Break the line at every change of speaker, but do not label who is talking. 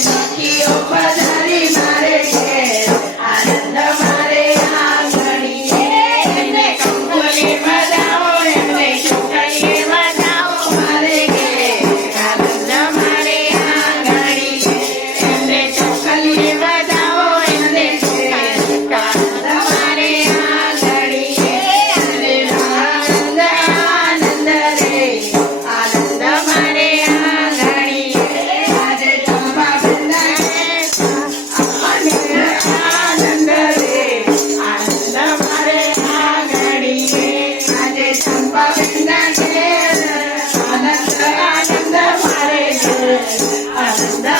Sakhi Upadharina I was not.